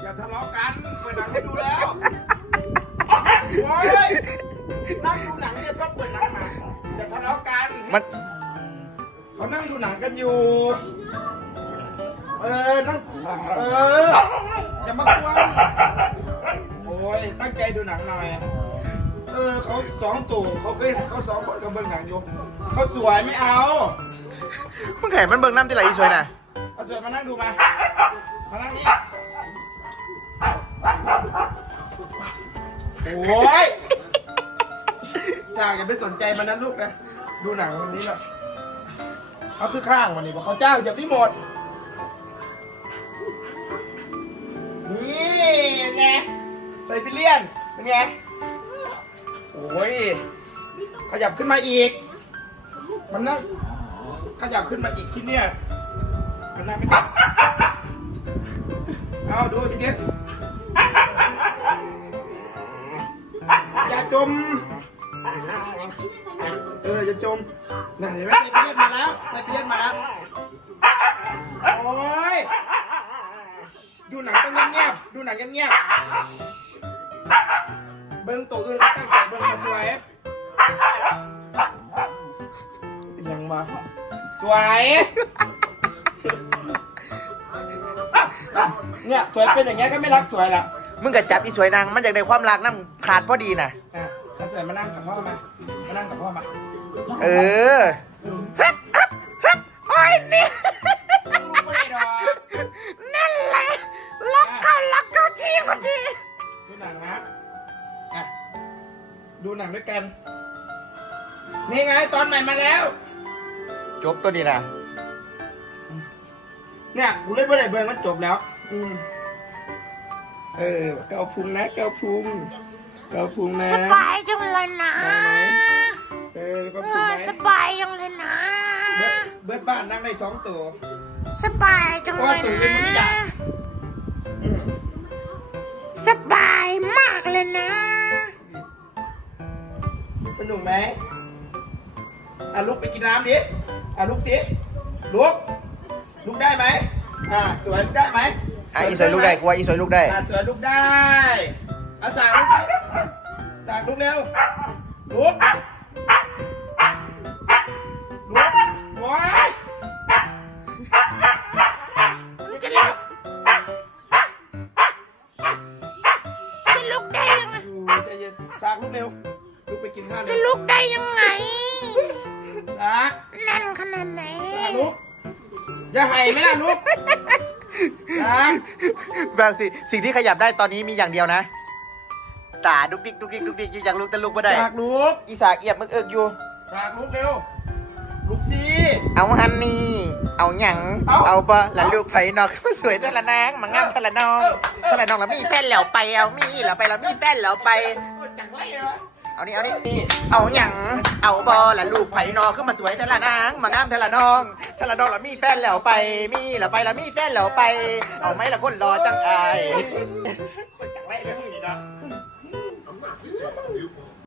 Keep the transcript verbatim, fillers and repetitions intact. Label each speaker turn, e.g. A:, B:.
A: อย่าทะเลาะกันเปิดหนังให้ดูแล้วโอ้ยนั่งดูหนังเนี่ยต้องเปิดหนังมาอย่าทะเลาะกันมันเขานั่งดูหนังกันอยู่เออนั่งเอออย่ามากวนโอ้ยตั้งใจดูหนังหน่อยเออเขาสองตู่เขาไปเขาสองคนกับเบิ้งหนังอยู่เขาสวยไม่เอา
B: มึงแข่มันเบิ่งน้ำที่ไหลสวยน่ะ
A: เอาสวยมานั่งดูมามานั่งนี่โอ้ยอยากจะไปสนใจมันนะลูกนะดูหนังวันนี้หน่อยเขาคือข้างวันนี้บอกเขาจ้างจะไม่หมดนี่ไงไซบีเรียนเป็นไงโอ้ยขยับขึ้นมาอีกมันนั่งขยับขึ้นมาอีกทีเนี่ยมันนั่งไม่ติดเอาดูทีนี้อย่าจมเอออย่าจมนั่นเห็นไหมไซบีเรียนมาแล้วไซบีเรียนมาแล้วโอ้ยดูหนังต้องเงียบๆดูหนังเงียบๆเบิ้งตัวอื่นตั้งใจเบิ้งมาสวยยังมาสวยเนี่ยสวยเป็นอย่างเงี้ยก็ไม่รักสวยละ
B: มึงกับจับอีสวยนางมันอยากได้ความรักน้ำขาดพอดีน่ะ
A: อ่ะแล้วสวยมานั่งกับพ่อมามานั่งกับพ่อมา
B: เออฮึบฮึบฮึบโอ้ยนี่นั่นแหละรักเขารักเขาที่พอดี
A: ดูหนังนะอ่ะดูหนังด้วยกันนี่ไงตอนใหม่มาแล้ว
B: จบตัวนี้นะ
A: เนี่ยกูเล่นเมื่อไหร่เบิร์นมันจบแล้วอืมเออเกาพุงนะเกาพุงเกาพุงนะ
C: สบายจังเลยนะ
A: เออก็พุงไหม
C: สบายจังเลยนะ
A: เบิร์ดเบิร์ดบ้านนั่งได้สองตัว
C: สบายจังเลยนะสบายมากเลยนะ
A: สนุกไหมอ่ะลุกไปกินน้ำดิอ่ะลุกสิลุกลุกได้ไหมอ่ะสวยลุกได้ไหม
B: อ่ะอีสวยลุกได้กูว่าอีสวยลุกได้
A: อ่ะสวยลุกได้อ่ะสางลุกสิสางลุกเร็วลุกลุกโอ้ย
C: มันจะลุกจะลุกได้ยังไง
A: ใจเย็นสางลุกเร็วลุกไปกินข้าว
C: จะลุกได้ยังไง
A: สาง
C: แน่นขนาดไหน
A: สางลุกจะให้ไหมล่ะลุก
B: แบบสิสิ่งที่ขยับได้ตอนนี้มีอย่างเดียวนะตาดุกดิกดุกดิกดุกดิกอยากลุกแต่ลุกไม่ได้
A: อยากลุก
B: อีสากเอียบมึกเอิกอยู่
A: อยากลุกเร็วลุกสิ
B: เอาฮันนี่เอาหยังเอาบะละลูกไผ่นอกมาสวยแต่ละนางมางามแต่ละน้องแต่ละน้องแล้วมีแฟนแล้วไปเอามีแล้วไปแล้วมีแฟนแล้วไป
A: จังไรวะ
B: เอานี่เอานี่เอาหยังเอาบอละลูกไผ่นอกขึ้นมาสวยแต่ละนางมางามแต่ละน้องแต่ละน้องแล้วมีแฟนแล้วไปมีแล้วไปแล้วมีแฟนแล้วไปเอาไหมละคนรอจังอาย